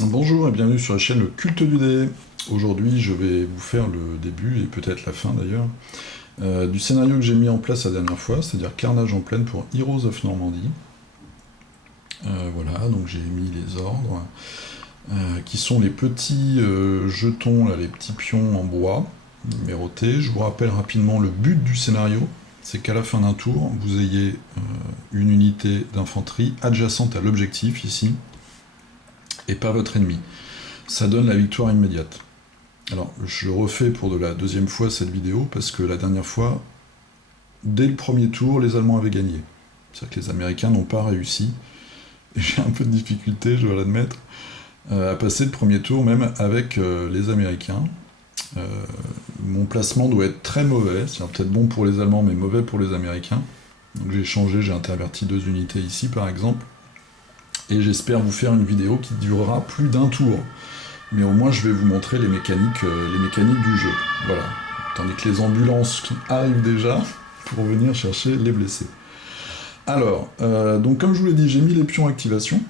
Bonjour et bienvenue sur la chaîne Le Culte du Dé. Aujourd'hui, je vais vous faire le début, et peut-être la fin d'ailleurs, du scénario que j'ai mis en place la dernière fois, c'est-à-dire Carnage en plaine pour Heroes of Normandy. Voilà, donc j'ai mis les ordres, qui sont les petits jetons, là, les petits pions en bois, numérotés. Je vous rappelle rapidement le but du scénario, c'est qu'à la fin d'un tour, vous ayez une unité d'infanterie adjacente à l'objectif, ici, et pas votre ennemi. Ça donne la victoire immédiate. Alors, je refais pour de la deuxième fois cette vidéo parce que la dernière fois, dès le premier tour, les Allemands avaient gagné. C'est-à-dire que les Américains n'ont pas réussi, et j'ai un peu de difficulté, je dois l'admettre, à passer le premier tour, même avec les Américains. Euh, Mon placement doit être très mauvais, c'est peut-être bon pour les Allemands, mais mauvais pour les Américains. Donc j'ai changé, j'ai interverti deux unités ici, par exemple, et j'espère vous faire une vidéo qui durera plus d'un tour. Mais au moins je vais vous montrer les mécaniques du jeu. Voilà. Tandis que les ambulances arrivent déjà pour venir chercher les blessés. Alors, donc comme je vous l'ai dit, j'ai mis les pions activation.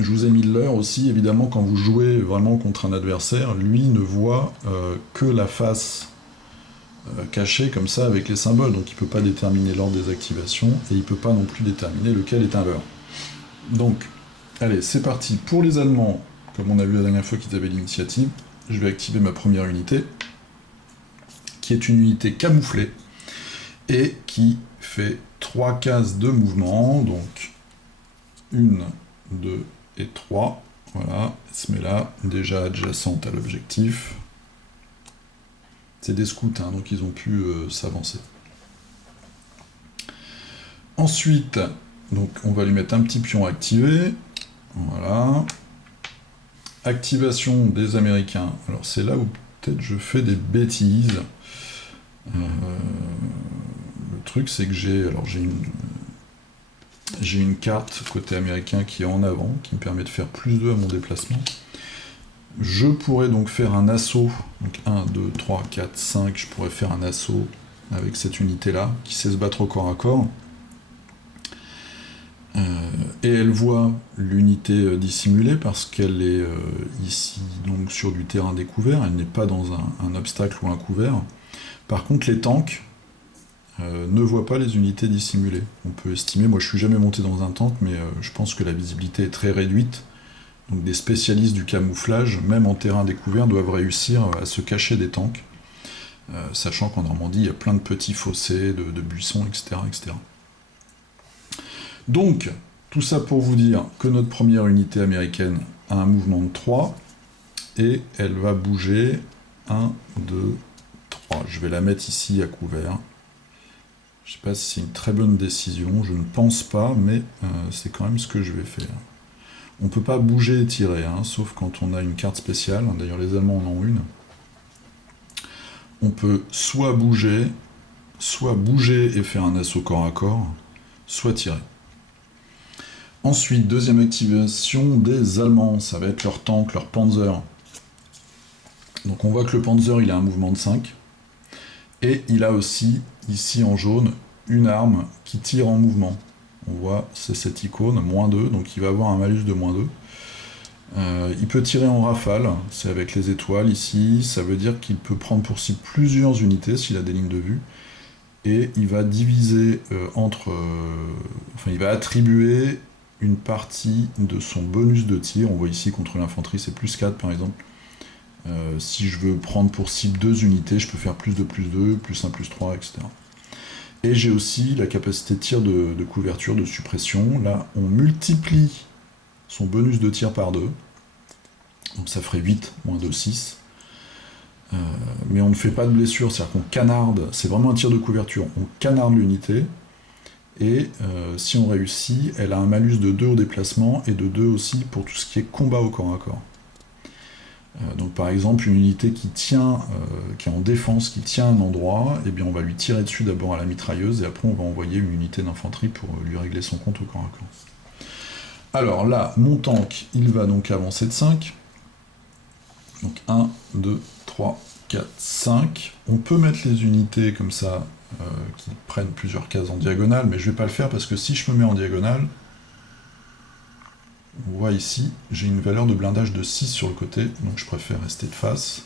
Je vous ai mis l'heure aussi, évidemment, quand vous jouez vraiment contre un adversaire, lui ne voit que la face cachée comme ça avec les symboles, donc il ne peut pas déterminer l'ordre des activations, et il ne peut pas non plus déterminer lequel est un leurre. Donc, allez, c'est parti. Pour les Allemands, comme on a vu la dernière fois qu'ils avaient l'initiative, je vais activer ma première unité, qui est une unité camouflée, et qui fait 3 cases de mouvement, donc 1, 2 et 3. Voilà, elle se met là, déjà adjacente à l'objectif. C'est des scouts, hein, donc ils ont pu s'avancer. Ensuite, donc on va lui mettre un petit pion activé. Voilà. Activation des Américains. Alors c'est là où peut-être je fais des bêtises. Le truc c'est que j'ai une carte côté américain qui est en avant, qui me permet de faire plus 2 à mon déplacement. Je pourrais donc faire un assaut, donc 1, 2, 3, 4, 5, je pourrais faire un assaut avec cette unité-là, qui sait se battre au corps à corps. Et elle voit l'unité dissimulée parce qu'elle est ici donc sur du terrain découvert, elle n'est pas dans un obstacle ou un couvert. Par contre les tanks ne voient pas les unités dissimulées. On peut estimer, moi je suis jamais monté dans un tank, mais je pense que la visibilité est très réduite. Donc des spécialistes du camouflage, même en terrain découvert, doivent réussir à se cacher des tanks, sachant qu'en Normandie il y a plein de petits fossés, de buissons, etc., etc. Donc, tout ça pour vous dire que notre première unité américaine a un mouvement de 3, et elle va bouger 1, 2, 3. Je vais la mettre ici à couvert. Je ne sais pas si c'est une très bonne décision, je ne pense pas, mais c'est quand même ce que je vais faire. On ne peut pas bouger et tirer, hein, sauf quand on a une carte spéciale, d'ailleurs les Allemands en ont une. On peut soit bouger et faire un assaut corps à corps, soit tirer. Ensuite, deuxième activation des Allemands, ça va être leur tank, leur Panzer. Donc on voit que le Panzer il a un mouvement de 5, et il a aussi, ici en jaune, une arme qui tire en mouvement. On voit, c'est cette icône, -2, donc il va avoir un malus de -2. Il peut tirer en rafale, c'est avec les étoiles ici, ça veut dire qu'il peut prendre pour cible plusieurs unités s'il a des lignes de vue, et il va diviser il va attribuer une partie de son bonus de tir. On voit ici contre l'infanterie c'est +4 par exemple. Si je veux prendre pour cible 2 unités, je peux faire +2, +2, +1, +3, etc. Et j'ai aussi la capacité de tir de couverture, de suppression. Là, on multiplie son bonus de tir par 2. Donc ça ferait 8, -2, 6. Mais on ne fait pas de blessure, c'est-à-dire qu'on canarde, c'est vraiment un tir de couverture. On canarde l'unité, et si on réussit, elle a un malus de 2 au déplacement, et de 2 aussi pour tout ce qui est combat au corps à corps. Donc par exemple, une unité qui est en défense, qui tient un endroit, eh bien on va lui tirer dessus d'abord à la mitrailleuse, et après on va envoyer une unité d'infanterie pour lui régler son compte au corps à corps. Alors là, mon tank, il va donc avancer de 5. Donc 1, 2, 3, 4, 5. On peut mettre les unités comme ça, qui prennent plusieurs cases en diagonale, mais je vais pas le faire parce que si je me mets en diagonale, On voit ici, j'ai une valeur de blindage de 6 sur le côté, donc je préfère rester de face.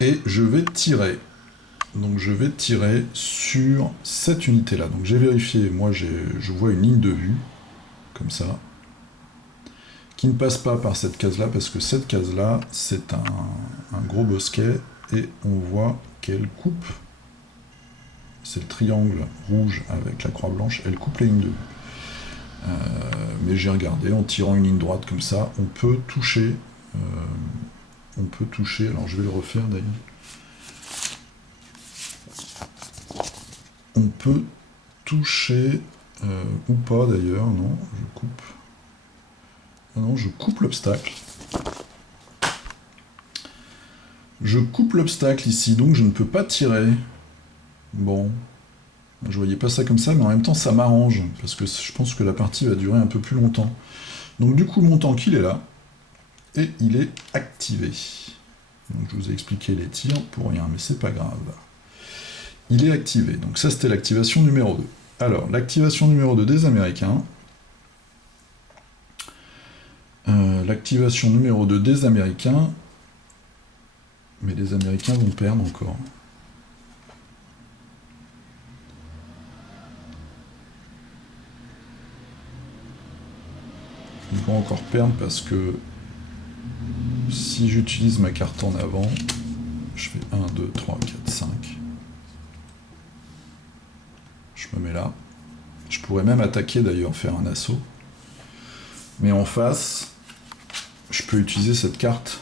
Et je vais tirer. Donc je vais tirer sur cette unité-là. Donc j'ai vérifié, moi je vois une ligne de vue, comme ça, qui ne passe pas par cette case-là, parce que cette case-là, c'est un gros bosquet, et on voit qu'elle coupe, c'est le triangle rouge avec la croix blanche, elle coupe les lignes de vue. Mais j'ai regardé, en tirant une ligne droite comme ça, on peut toucher, alors je vais le refaire d'ailleurs, on peut toucher, ou pas d'ailleurs, non, je coupe. Ah non, je coupe l'obstacle. Je coupe l'obstacle ici, donc je ne peux pas tirer. Bon, je voyais pas ça comme ça, mais en même temps ça m'arrange, parce que je pense que la partie va durer un peu plus longtemps. Donc du coup mon tank il est là, et il est activé. Donc je vous ai expliqué les tirs pour rien, mais c'est pas grave. Il est activé, donc ça c'était l'activation numéro 2. Alors, l'activation numéro 2 des Américains. L'activation numéro 2 des Américains. Mais les Américains vont perdre encore. Ils vont encore perdre parce que si j'utilise ma carte en avant, je fais 1, 2, 3, 4, 5. Je me mets là. Je pourrais même attaquer d'ailleurs, faire un assaut. Mais en face, je peux utiliser cette carte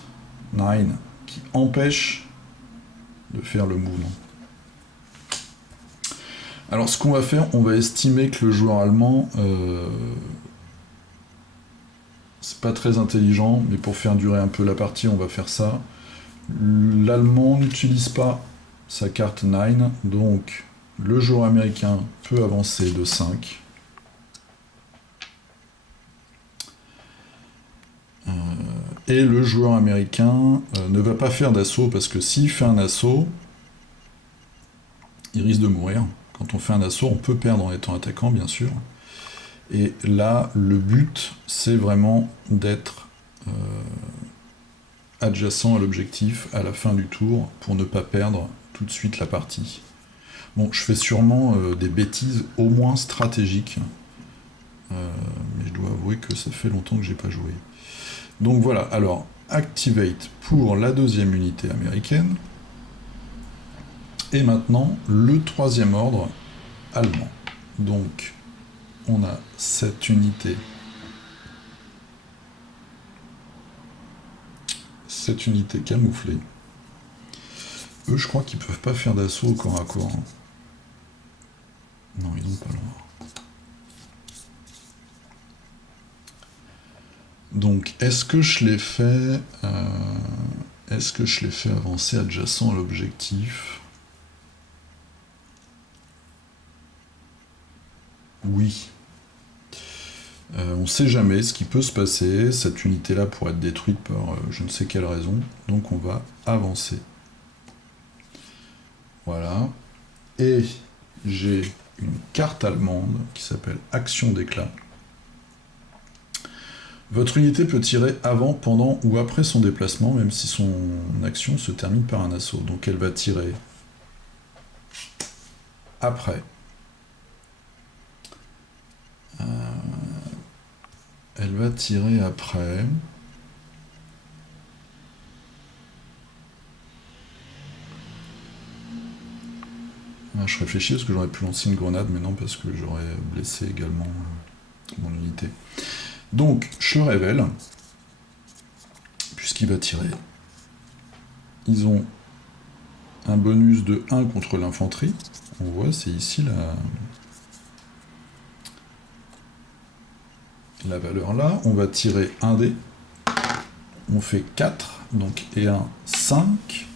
9 qui empêche de faire le mouvement. Alors ce qu'on va faire, on va estimer que le joueur allemand, c'est pas très intelligent, mais pour faire durer un peu la partie, on va faire ça. L'allemand n'utilise pas sa carte 9, donc le joueur américain peut avancer de 5. Et le joueur américain ne va pas faire d'assaut, parce que s'il fait un assaut, il risque de mourir. Quand on fait un assaut, on peut perdre en étant attaquant, bien sûr. Et là, le but, c'est vraiment d'être adjacent à l'objectif à la fin du tour, pour ne pas perdre tout de suite la partie. Bon, je fais sûrement des bêtises, au moins stratégiques, mais je dois avouer que ça fait longtemps que j'ai pas joué. Donc voilà, alors, Activate pour la deuxième unité américaine, et maintenant, le troisième ordre allemand. Donc, on a cette unité camouflée. Eux, je crois qu'ils peuvent pas faire d'assaut au corps à corps. Non, ils n'ont pas le droit. Donc, est-ce que je les fais avancer adjacent à l'objectif? Oui. On ne sait jamais ce qui peut se passer. Cette unité-là pourrait être détruite par je ne sais quelle raison. Donc on va avancer. Voilà. Et j'ai une carte allemande qui s'appelle Action d'éclat. Votre unité peut tirer avant, pendant ou après son déplacement, même si son action se termine par un assaut. Donc elle va tirer après. Elle va tirer après. Ah, je réfléchis parce que j'aurais pu lancer une grenade, mais non, parce que j'aurais blessé également mon unité. Donc, je révèle, puisqu'il va tirer. Ils ont un bonus de 1 contre l'infanterie. On voit, c'est ici la valeur là. On va tirer un dé. On fait 4, donc et 1, 5.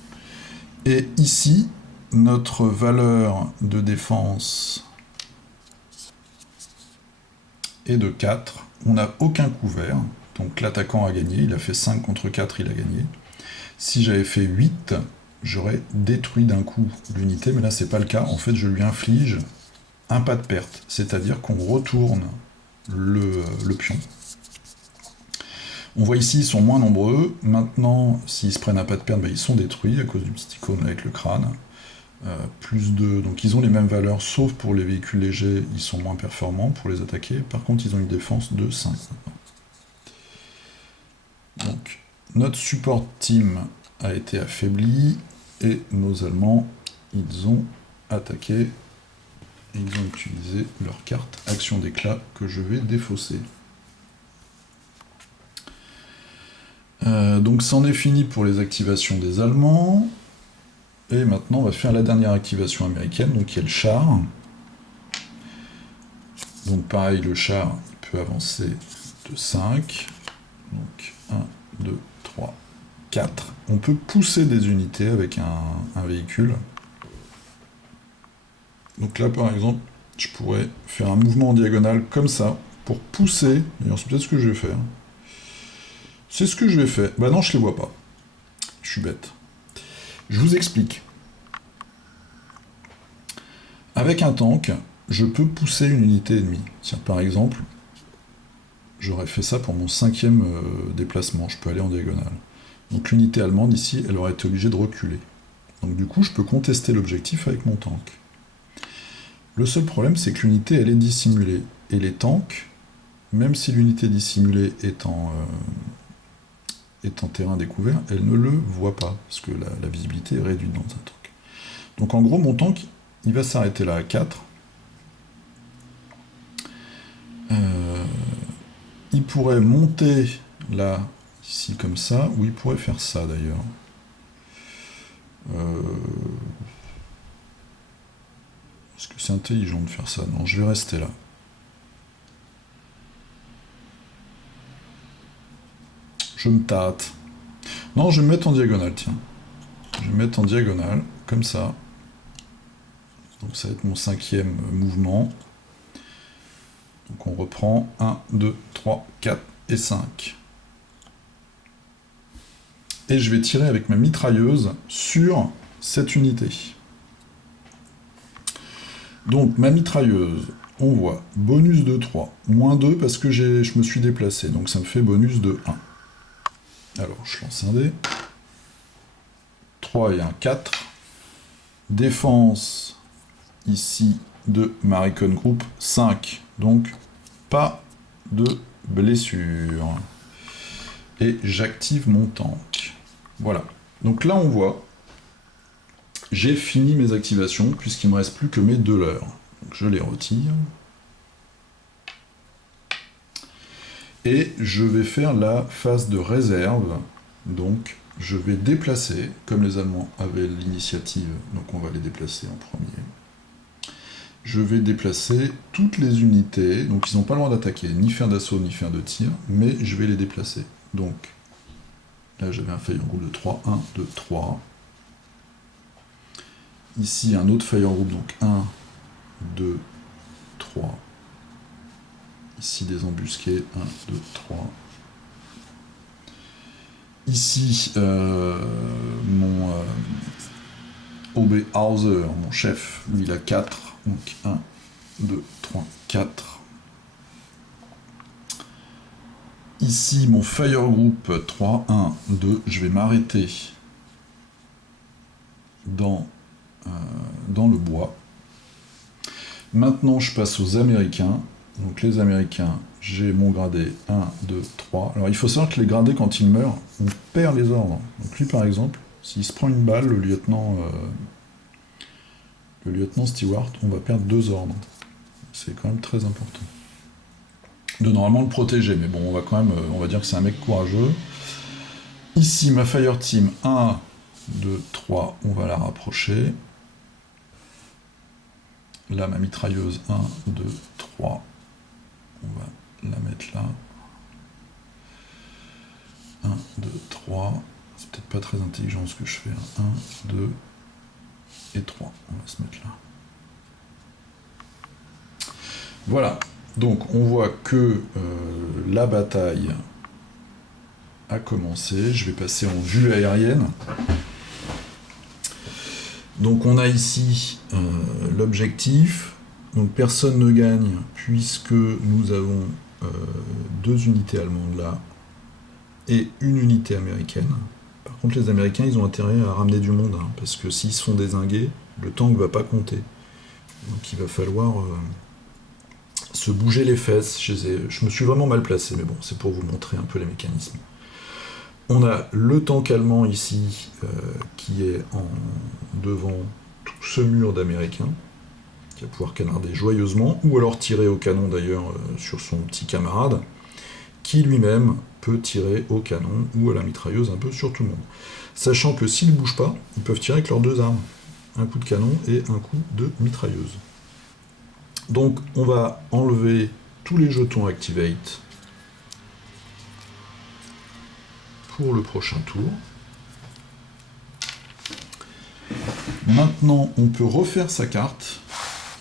Et ici, notre valeur de défense est de 4. On n'a aucun couvert, donc l'attaquant a gagné. Il a fait 5 contre 4, il a gagné. Si j'avais fait 8, j'aurais détruit d'un coup l'unité, mais là c'est pas le cas. En fait, je lui inflige un pas de perte, c'est-à-dire qu'on retourne le pion. On voit ici, ils sont moins nombreux. Maintenant, s'ils se prennent un pas de perte, ils sont détruits à cause du petit icône avec le crâne. Plus 2, donc ils ont les mêmes valeurs, sauf pour les véhicules légers, ils sont moins performants pour les attaquer. Par contre, ils ont une défense de 5. Donc, notre support team a été affaibli, et nos Allemands, ils ont attaqué, et ils ont utilisé leur carte action d'éclat que je vais défausser. Donc c'en est fini pour les activations des Allemands. Et maintenant, on va faire la dernière activation américaine, donc il y a le char. Donc pareil, le char, il peut avancer de 5. Donc 1, 2, 3, 4. On peut pousser des unités avec un véhicule. Donc là, par exemple, je pourrais faire un mouvement en diagonale comme ça, pour pousser. D'ailleurs, c'est peut-être ce que je vais faire. C'est ce que je vais faire. Bah non, je les vois pas. Je suis bête. Je vous explique. Avec un tank, je peux pousser une unité ennemie. Tiens, par exemple, j'aurais fait ça pour mon 5e déplacement. Je peux aller en diagonale. Donc l'unité allemande, ici, elle aurait été obligée de reculer. Donc du coup, je peux contester l'objectif avec mon tank. Le seul problème, c'est que l'unité, elle est dissimulée. Et les tanks, même si l'unité dissimulée est en terrain découvert, elle ne le voit pas, parce que la visibilité est réduite dans un tank. Donc en gros, mon tank, il va s'arrêter là à 4. Il pourrait monter là, ici comme ça, ou il pourrait faire ça d'ailleurs. Est-ce que c'est intelligent de faire ça? Non, je vais rester là. Je me tâte. Non, je vais me mettre en diagonale, tiens. Je vais me mettre en diagonale, comme ça. Donc ça va être mon 5e mouvement. Donc on reprend 1, 2, 3, 4 et 5. Et je vais tirer avec ma mitrailleuse sur cette unité. Donc ma mitrailleuse, on voit bonus de 3, moins 2 parce que je me suis déplacé, donc ça me fait bonus de 1. Alors je lance un dé. 3 et 1, 4. Défense ici de ma Recon Group, 5. Donc pas de blessure. Et j'active mon tank. Voilà. Donc là on voit, j'ai fini mes activations puisqu'il ne me reste plus que mes 2 leurres. Donc je les retire. Et je vais faire la phase de réserve. Donc je vais déplacer, comme les Allemands avaient l'initiative, donc on va les déplacer en premier. Je vais déplacer toutes les unités, donc ils n'ont pas le droit d'attaquer, ni faire d'assaut, ni faire de tir, mais je vais les déplacer. Donc là j'avais un fire group de 3, 1, 2, 3. Ici un autre fire group, donc 1, 2, 3. Ici des embusqués, 1, 2, 3. Ici, mon Oberhauser, mon chef, lui il a 4. Donc 1, 2, 3, 4. Ici, mon fire group 3, 1, 2. Je vais m'arrêter dans le bois. Maintenant, je passe aux Américains. Donc les Américains, j'ai mon gradé 1, 2, 3. Alors il faut savoir que les gradés, quand ils meurent, on perd les ordres. Donc lui par exemple, s'il se prend une balle, le lieutenant Stewart, on va perdre 2 ordres. C'est quand même très important. De normalement le protéger, mais bon, on va quand même, on va dire que c'est un mec courageux. Ici, ma Fire Team, 1, 2, 3, on va la rapprocher. Là, ma mitrailleuse, 1, 2, 3. On va la mettre là. 1, 2, 3. C'est peut-être pas très intelligent ce que je fais. 1, 2 et 3. On va se mettre là. Voilà. Donc on voit que la bataille a commencé. Je vais passer en vue aérienne. Donc on a ici l'objectif. Donc personne ne gagne puisque nous avons 2 unités allemandes là et une unité américaine. Par contre les Américains ils ont intérêt à ramener du monde, hein, parce que s'ils se font dézinguer, le tank va pas compter. Donc il va falloir se bouger les fesses. Je me suis vraiment mal placé, mais bon, c'est pour vous montrer un peu les mécanismes. On a le tank allemand ici qui est devant tout ce mur d'Américains, qui va pouvoir canarder joyeusement, ou alors tirer au canon d'ailleurs sur son petit camarade, qui lui-même peut tirer au canon ou à la mitrailleuse un peu sur tout le monde. Sachant que s'ils ne bougent pas, ils peuvent tirer avec leurs 2 armes, un coup de canon et un coup de mitrailleuse. Donc on va enlever tous les jetons Activate pour le prochain tour. Maintenant on peut refaire sa carte,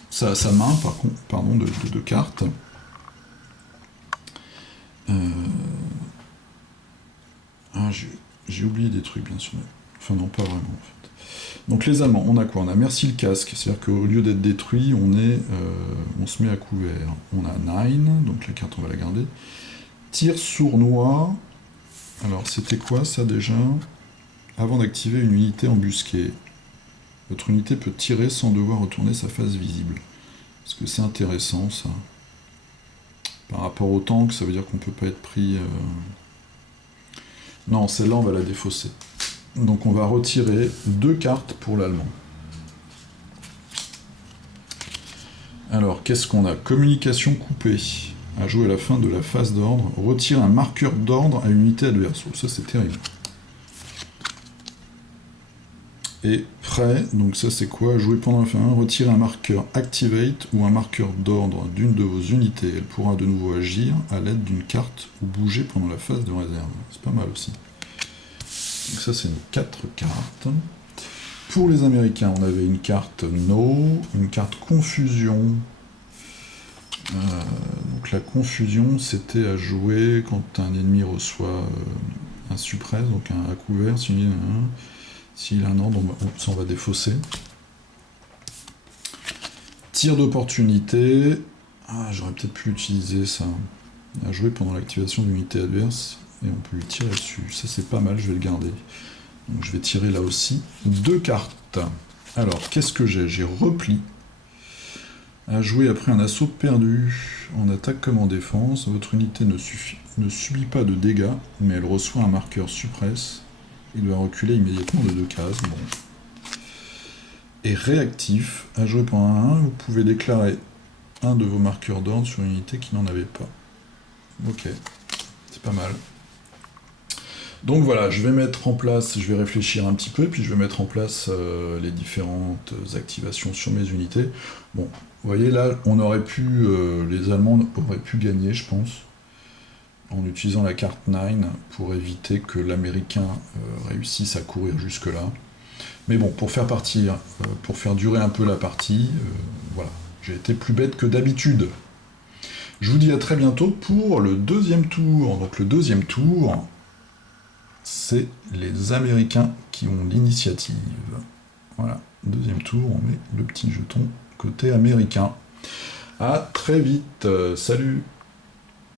sa main par contre, pardon, de cartes. J'ai oublié des trucs bien sûr. Enfin non, pas vraiment en fait. Donc les Allemands, on a quoi? On a merci le casque, c'est-à-dire qu'au lieu d'être détruit, on se met à couvert. On a 9, donc la carte on va la garder. Tir sournois. Alors c'était quoi ça déjà? Avant d'activer une unité embusquée. Votre unité peut tirer sans devoir retourner sa face visible. Est-ce que c'est intéressant ça? Par rapport au tank, ça veut dire qu'on peut pas être pris... Non, celle-là on va la défausser. Donc on va retirer 2 cartes pour l'allemand. Alors, qu'est-ce qu'on a? Communication coupée. À jouer à la fin de la phase d'ordre. Retire un marqueur d'ordre à une unité adverse. Oh, ça c'est terrible. Et prêt, donc ça c'est quoi? Jouer pendant la fin 1, retirer un marqueur Activate ou un marqueur d'ordre d'une de vos unités. Elle pourra de nouveau agir à l'aide d'une carte ou bouger pendant la phase de réserve. C'est pas mal aussi. Donc ça c'est nos 4 cartes. Pour les Américains, on avait une carte No, une carte Confusion. Donc la confusion, c'était à jouer quand un ennemi reçoit un suppress, donc un à couvert, s'il a un ordre, on va défausser. Tir d'opportunité. Ah, j'aurais peut-être pu utiliser ça. À jouer pendant l'activation d'une unité adverse, et on peut lui tirer dessus. Ça c'est pas mal, je vais le garder. Donc je vais tirer là aussi 2 cartes. Alors, qu'est-ce que j'ai? J'ai repli. À jouer après un assaut perdu, en attaque comme en défense. Votre unité ne subit pas de dégâts, mais elle reçoit un marqueur suppress. Il doit reculer immédiatement de 2 cases. Bon. Et réactif, à jouer pendant un 1, vous pouvez déclarer un de vos marqueurs d'ordre sur une unité qui n'en avait pas. Ok, c'est pas mal. Donc voilà, je vais mettre en place, je vais réfléchir un petit peu, puis je vais mettre en place les différentes activations sur mes unités. Bon, vous voyez là, on aurait pu, les Allemands auraient pu gagner, je pense, en utilisant la carte 9 pour éviter que l'Américain réussisse à courir jusque-là. Mais bon, pour faire durer un peu la partie, voilà, j'ai été plus bête que d'habitude. Je vous dis à très bientôt pour le 2e tour. Donc le 2e tour, c'est les Américains qui ont l'initiative. Voilà, 2e tour, on met le petit jeton côté américain. À très vite, salut!